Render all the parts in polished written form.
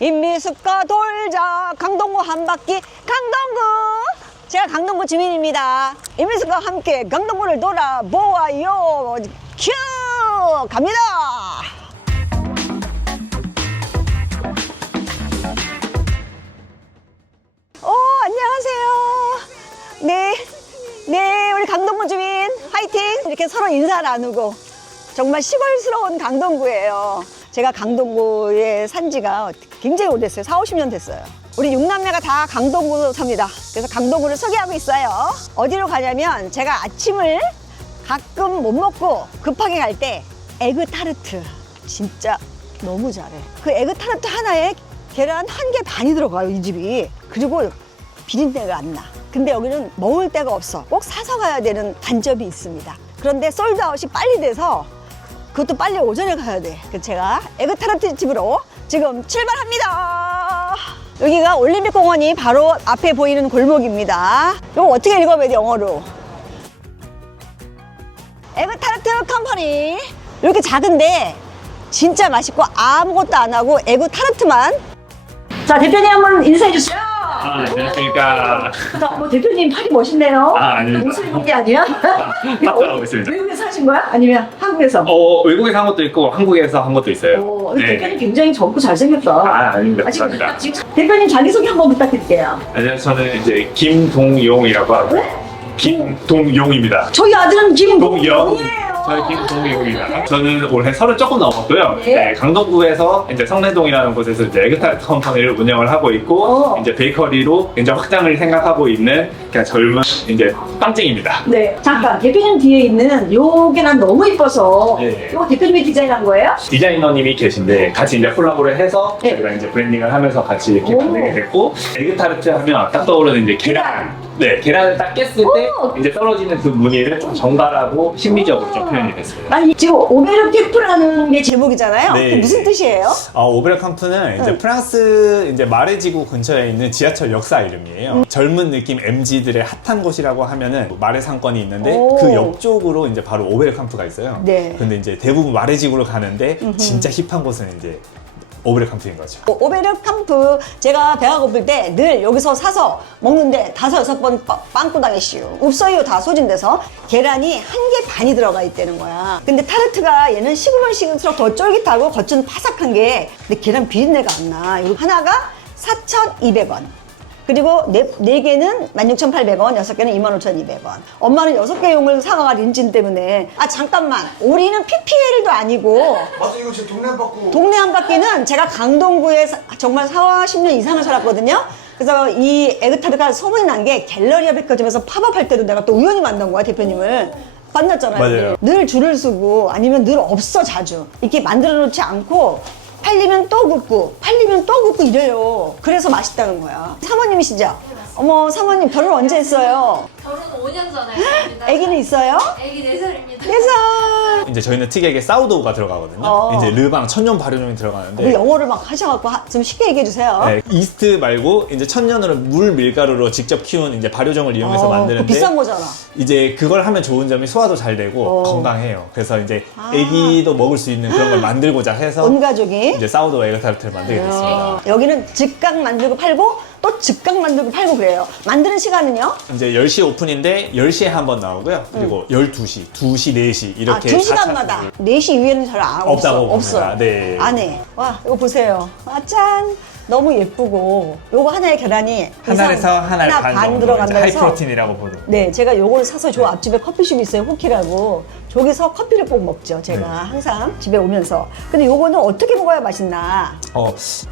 인미숲과 돌자 강동구 한 바퀴 강동구. 제가 강동구 주민입니다. 인미숲과 함께 강동구를 돌아보아요. 큐 갑니다. 안녕하세요. 네, 우리 강동구 주민 화이팅. 이렇게 서로 인사 나누고 정말 시골스러운 강동구예요. 제가 강동구에 산 지가 굉장히 오래됐어요. 40-50년 됐어요. 우리 6남매가 다 강동구 삽니다. 그래서 강동구를 소개하고 있어요. 어디로 가냐면 제가 아침을 가끔 못 먹고 급하게 갈 때 에그타르트 진짜 너무 잘해. 그 에그타르트 하나에 계란 1개 반이 들어가요, 이 집이. 그리고 비린내가 안 나. 근데 여기는 먹을 데가 없어. 꼭 사서 가야 되는 단점이 있습니다. 그런데 솔드아웃이 빨리 돼서 그것도 빨리 오전에 가야 돼. 그래서 제가 에그타르트 집으로 지금 출발합니다. 여기가 올림픽공원이 바로 앞에 보이는 골목입니다. 이거 어떻게 읽어봐야 돼, 영어로? 에그타르트 컴퍼니. 이렇게 작은데 진짜 맛있고 아무것도 안 하고 에그타르트만. 자, 대표님 한번 인사해 주세요. 안녕하십니까. 뭐 대표님 팔이 멋있네요. 아닙니다. 옷을 입은 게 아니야? 답변하고 있습니다. 외국에서 하신 거야? 아니면 한국에서? 외국에서 한 것도 있고 한국에서 한 것도 있어요. 대표님 굉장히 젊고 잘생겼다. 아닙니다. 지금, 감사합니다. 지금 대표님 자기소개 한번 부탁드릴게요. 안녕하세요. 저는 이제 김동용이라고 하고 김동용입니다. 저희 아들은 동영. 김동영이에요. 저희 김동용입니다. 저는 올해 30 조금 넘었고요. 네. 네, 강동구에서 이제 성내동이라는 곳에서 이제 에그타르트 컴퍼니를 운영을 하고 있고 이제 베이커리로 이제 확장을 생각하고 있는 그냥 젊은 이제 빵쟁입니다. 네, 잠깐 대표님 뒤에 있는 요게 난 너무 이뻐서 네. 이거 대표님이 디자인한 거예요? 디자이너님이 계신데 같이 이제 콜라보를 해서 네. 저희가 이제 브랜딩을 하면서 같이 이렇게 오. 만들게 됐고 에그타르트 하면 딱 떠오르는 이제 계란. 네, 계란을 딱 깼을 때 오. 이제 떨어지는 그 무늬를 좀 정갈하고 신비적으로 좀 표현이 됐어요. 아니 지금 오베르테프라는 게 제목이잖아요. 네. 그게 무슨 뜻이에요? 오베르캄프는 이제 프랑스 이제 마레지구 근처에 있는 지하철 역사 이름이에요. 젊은 느낌 MZ들의 핫한 곳이라고 하면은 마레 상권이 있는데 오. 그 옆쪽으로 이제 바로 오베르캄프가 있어요. 네. 근데 이제 대부분 마레지구로 가는데 진짜 힙한 곳은 이제 오베르캄프인 거죠. 오베르캄프 제가 배가 고플 때 늘 여기서 사서 먹는데 5-6번 빵꾸 당했시오. 없어요, 다 소진돼서. 계란이 1개 반이 들어가 있다는 거야. 근데 타르트가 얘는 식으면 식을수록 더 쫄깃하고 겉은 바삭한 게 근데 계란 비린내가 안 나. 이거 하나가 4,200원. 그리고 네 개는 16,800원, 6개는 25,200원. 엄마는 6개 용을 사가가 린진 때문에. 아, 잠깐만. 우리는 PPL도 아니고. 맞아, 이거 지금 동네 한 바퀴. 동네 한 바퀴는 제가 강동구에 정말 40-50년 이상을 살았거든요. 그래서 이 에그타르트가 소문이 난 게 갤러리아 백화점에서 팝업할 때도 내가 또 우연히 만난 거야, 대표님을. 만났잖아요. 맞아요. 늘 줄을 서고 아니면 늘 없어, 자주. 이렇게 만들어 놓지 않고 팔리면 또 굽고 팔리면 또 굽고 이래요. 그래서 맛있다는 거야. 사모님이시죠? 어머, 사모님 결혼 언제 했어요? 결혼 5년 전에 했습니다. 아기는 있어요? 아기 4살입니다. 4살. 이제 저희는 특이하게 사우도우가 들어가거든요. 이제 르방 천년 발효종이 들어가는데 영어를 막 하셔갖고 좀 쉽게 얘기해 주세요. 네, 이스트 말고 이제 천년으로 물 밀가루로 직접 키운 이제 발효종을 이용해서 그거 만드는데 비싼 거잖아. 이제 그걸 하면 좋은 점이 소화도 잘 되고 건강해요. 그래서 이제 애기도 먹을 수 있는 그런 걸 만들고자 해서 온 가족이. 이제 사우도우 에그타르트를 만들게 됐습니다. 여기는 즉각 만들고 팔고 또 즉각 만들고 팔고 그래요. 만드는 시간은요? 이제 10시 오픈인데 10시에 한 번 나오고요. 그리고 12시, 2시, 4시 이렇게 2시간마다 4시 이후에는 잘 안 없다고 없어. 봅니다. 네. 안 해. 와, 이거 보세요. 아, 짠. 너무 예쁘고 요거 하나의 계란이 한 알에서 한 알 반 정도 들어간다 하이 해서 프로틴이라고 보는. 네, 제가 요걸 사서 저 앞집에 커피숍이 있어요. 호키라고. 저기서 커피를 꼭 먹죠. 제가 항상 집에 오면서. 근데 요거는 어떻게 먹어야 맛있나?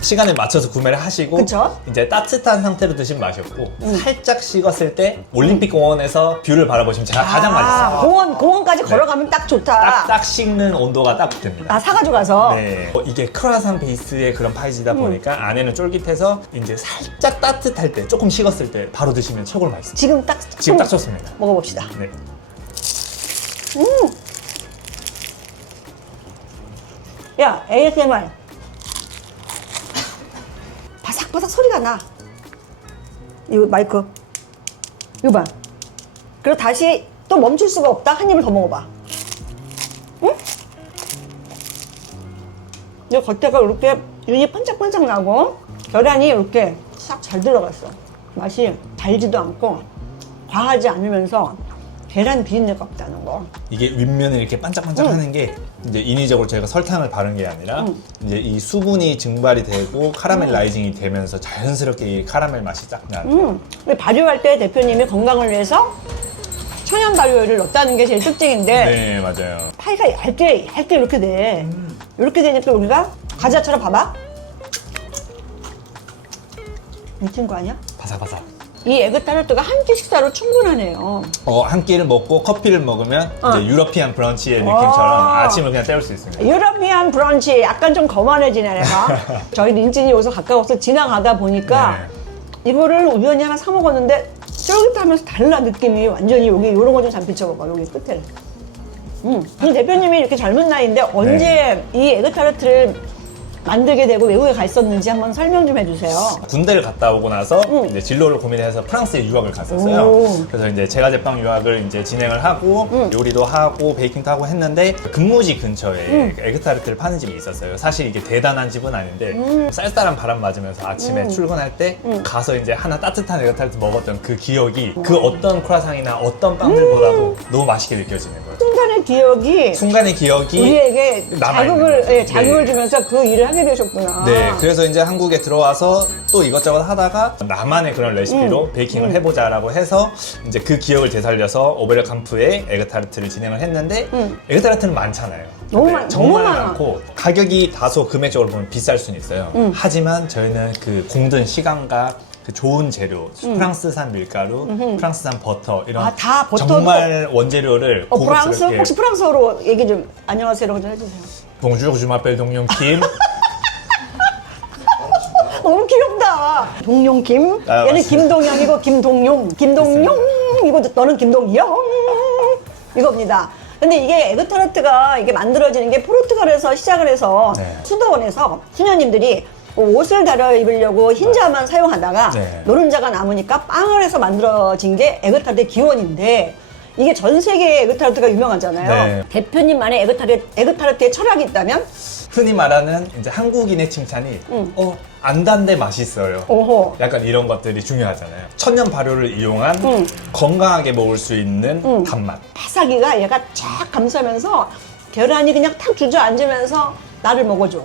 시간에 맞춰서 구매를 하시고 그쵸? 이제 따뜻한 상태로 드시면 맛이 없고 살짝 식었을 때 올림픽 공원에서 뷰를 바라보시면 제가 가장 맛있어요. 공원까지 걸어가면 딱 좋다. 딱 식는 온도가 딱 됩니다. 아, 사가지고 가서. 네. 이게 크루아상 베이스의 그런 파이지다 보니까 안에는 쫄깃해서 이제 살짝 따뜻할 때 조금 식었을 때 바로 드시면 최고로 맛있어요. 지금 딱 좋습니다. 먹어봅시다. 네. 야, ASMR. 바삭바삭 소리가 나. 이거 마이크. 이거 봐. 그리고 다시 또 멈출 수가 없다. 한 입을 더 먹어봐. 응? 이 겉에가 이렇게 윤이 번쩍번쩍 나고 계란이 이렇게 싹 잘 들어갔어. 맛이 달지도 않고 과하지 않으면서 계란 비린내가 없다는 거. 이게 윗면을 이렇게 반짝반짝 하는 게 이제 인위적으로 저희가 설탕을 바른 게 아니라 이제 이 수분이 증발이 되고 카라멜라이징이 되면서 자연스럽게 이 카라멜 맛이 딱 나요. 근데 발효할 때 대표님이 건강을 위해서 천연 발효를 넣었다는 게 제일 특징인데 네, 맞아요. 파이가 얇게 이렇게 돼. 이렇게 되니까 우리가 과자처럼 봐봐. 미친 거 아니야? 바삭바삭. 이 에그타르트가 한 끼 식사로 충분하네요. 한 끼를 먹고 커피를 먹으면 이제 유러피안 브런치의 느낌처럼 아침을 그냥 때울 수 있습니다. 유러피안 브런치 약간 좀 거만해지네 내가. 저희 린진이 여기서 가까워서 지나가다 보니까 이거를 우연히 하나 사 먹었는데 쫄깃하면서 달라 느낌이 완전히 여기 이런 거 좀 잠 비춰봐봐 여기 끝에. 근데 대표님이 이렇게 젊은 나이인데 언제 이 에그타르트를 만들게 되고 외국에 가 있었는지 한번 설명 좀 해주세요. 군대를 갔다 오고 나서 이제 진로를 고민해서 프랑스에 유학을 갔었어요. 오. 그래서 이제 제과제빵 유학을 이제 진행을 하고 요리도 하고 베이킹도 하고 했는데 근무지 근처에 에그타르트를 파는 집이 있었어요. 사실 이게 대단한 집은 아닌데 쌀쌀한 바람 맞으면서 아침에 출근할 때 가서 이제 하나 따뜻한 에그타르트 먹었던 그 기억이 그 어떤 크라상이나 어떤 빵들보다도 너무 맛있게 느껴지는 거예요. 순간의 기억이 순간의 기억이 우리에게 남아있는 거죠. 자극을 네. 주면서 그 일을 하게 되셨구나. 네, 그래서 이제 한국에 들어와서 또 이것저것 하다가 나만의 그런 레시피로 베이킹을 해보자라고 해서 이제 그 기억을 되살려서 오베르캄프에 에그타르트를 진행을 했는데 에그타르트는 많잖아요. 너무 네, 많- 정말 너무 많아. 많고 가격이 다소 금액적으로 보면 비쌀 수는 있어요. 하지만 저희는 그 공든 시간과 그 좋은 재료, 프랑스산 밀가루, 프랑스산 버터 이런 아, 다 버터도? 정말 원재료를 프랑스? 고급스럽게 혹시 프랑스어로 얘기 좀 안녕하세요라고 좀 해주세요. 봉주르 주마벨 동룡 김 너무 귀엽다. 동룡김. 아, 얘는 맞습니다. 김동영이고 김동용. 김동용. 이거 너는 김동영. 이겁니다. 근데 이게 에그타르트가 이게 만들어지는 게 포르투갈에서 시작을 해서 네. 수도원에서 수녀님들이 옷을 다려 입으려고 흰자만 사용하다가 네. 노른자가 남으니까 빵을 해서 만들어진 게 에그타르트의 기원인데 이게 전 세계에 에그타르트가 유명하잖아요. 네. 대표님만의 에그타르트의 철학이 있다면? 흔히 말하는 이제 한국인의 칭찬이 안 단데 맛있어요. 오호. 약간 이런 것들이 중요하잖아요. 천연 발효를 이용한 건강하게 먹을 수 있는 단맛. 파사기가 얘가 쫙 감싸면서 계란이 그냥 탁 주저앉으면서 나를 먹어줘.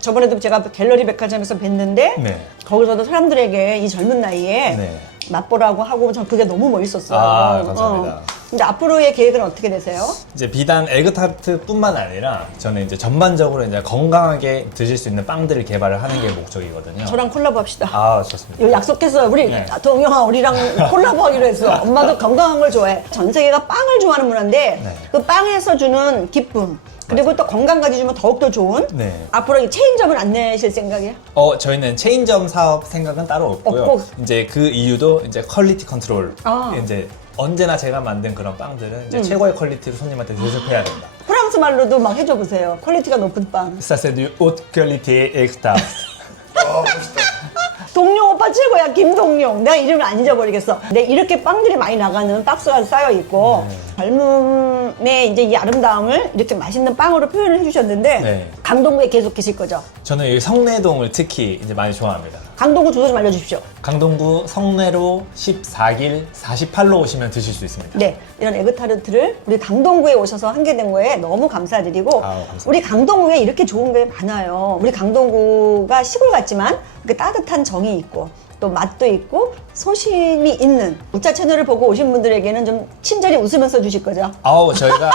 저번에도 제가 갤러리 백화점에서 뵀는데 네. 거기서도 사람들에게 이 젊은 나이에 네. 맛보라고 하고 전 그게 너무 멋있었어요. 아, 감사합니다. 근데 앞으로의 계획은 어떻게 되세요? 이제 비단 에그타르트뿐만 아니라 저는 이제 전반적으로 이제 건강하게 드실 수 있는 빵들을 개발을 하는 게 목적이거든요. 저랑 콜라보 합시다. 아, 좋습니다. 이거 약속했어요. 우리 네. 동영아 우리랑 콜라보하기로 했어. 엄마도 건강한 걸 좋아해. 전 세계가 빵을 좋아하는 문화인데 네. 그 빵에서 주는 기쁨 그리고 또 건강까지 주면 더욱더 좋은 네. 앞으로 이 체인점을 안 내실 생각이에요? 저희는 체인점 사업 생각은 따로 없고요. 없고. 이제 그 이유도 이제 퀄리티 컨트롤. 아. 이제 언제나 제가 만든 그런 빵들은 이제 최고의 퀄리티로 손님한테 대접해야 된다. 프랑스 말로도 막 해줘 보세요. 퀄리티가 높은 빵. Ça c'est du haute qualité extase. 동룡 오빠 최고야, 김동룡. 내가 이름을 안 잊어버리겠어. 근데 이렇게 빵들이 많이 나가는 박스가 쌓여 있고 젊음의 이제 이 아름다움을 이렇게 맛있는 빵으로 표현을 해주셨는데 네. 강동구에 계속 계실 거죠? 저는 이 성내동을 특히 이제 많이 좋아합니다. 강동구 주소 좀 알려주십시오. 강동구 성내로 14길 48로 오시면 드실 수 있습니다. 네, 이런 에그타르트를 우리 강동구에 오셔서 하게 된 거에 너무 감사드리고 아우, 감사합니다. 우리 강동구에 이렇게 좋은 게 많아요. 우리 강동구가 시골 같지만 그 따뜻한 정이 있고 또 맛도 있고 소심이 있는 우짜 채널을 보고 오신 분들에게는 좀 친절히 웃으면서 주실 거죠? 아우, 저희가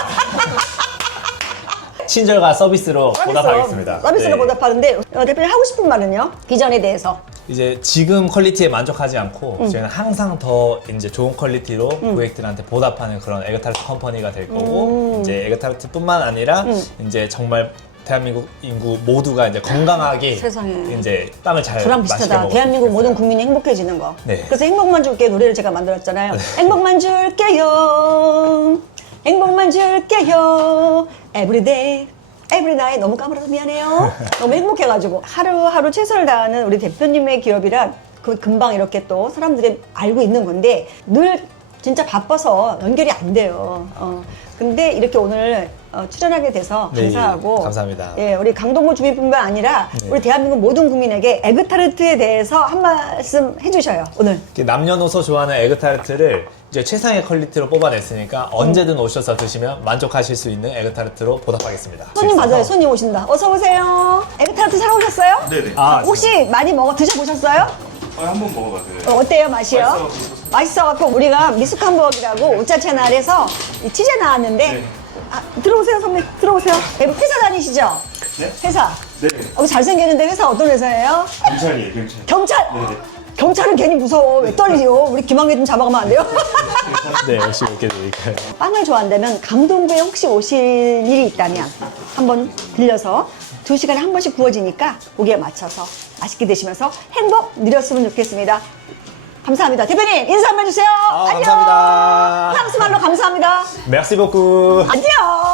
친절과 서비스로 보답하겠습니다. 서비스로 네. 보답하는데 대표님 하고 싶은 말은요? 비전에 대해서. 이제 지금 퀄리티에 만족하지 않고 저희는 항상 더 이제 좋은 퀄리티로 고객들한테 보답하는 그런 에그타르트 컴퍼니가 될 거고 이제 에그타르트뿐만 아니라 이제 정말 대한민국 인구 모두가 이제 건강하게 세상에. 이제 빵을 잘 저랑 맛있게 비슷하다. 먹을 대한민국 수 모든 있어요. 국민이 행복해지는 거. 네. 그래서 행복만 줄게 노래를 제가 만들었잖아요. 행복만 줄게요. 행복만 줄게요. Everyday. 에브리나잇 너무 까불어서 미안해요. 너무 행복해가지고 하루하루 최선을 다하는 우리 대표님의 기업이라 그 금방 이렇게 또 사람들이 알고 있는 건데 늘 진짜 바빠서 연결이 안 돼요. 근데 이렇게 오늘 출연하게 돼서 네, 감사하고. 감사합니다. 예, 우리 강동구 주민뿐만 아니라 우리 대한민국 모든 국민에게 에그타르트에 대해서 한 말씀 해주셔요, 오늘. 이렇게 남녀노소 좋아하는 에그타르트를 이제 최상의 퀄리티로 뽑아냈으니까 언제든 오셔서 드시면 만족하실 수 있는 에그타르트로 보답하겠습니다. 손님 맞아요, 손님 오신다. 어서 오세요. 에그타르트 사러 오셨어요? 네네. 혹시 많이 드셔보셨어요? 한번 먹어봤어요. 어때요, 맛이요? 맛있어갖고 우리가 미숙함버거라고 오짜 채널에서 이 취재 나왔는데 들어오세요, 선배. 들어오세요. 여기 회사 다니시죠? 네? 회사. 네. 잘생겼는데 회사 어떤 회사예요? 경찰이에요, 경찰. 경찰! 네네. 경찰은 괜히 무서워. 왜 떨리요? 우리 김한개 좀 잡아가면 안 돼요? 네, 열심히 먹게 드릴까요? 빵을 좋아한다면 강동구에 혹시 오실 일이 있다면 한번 들려서 2시간에 한 번씩 구워지니까 거기에 맞춰서 맛있게 드시면서 행복 누렸으면 좋겠습니다. 감사합니다. 대표님 인사 한번 해주세요. 안녕. 감사합니다. 프랑스 말로 감사합니다. Merci beaucoup. 안녕.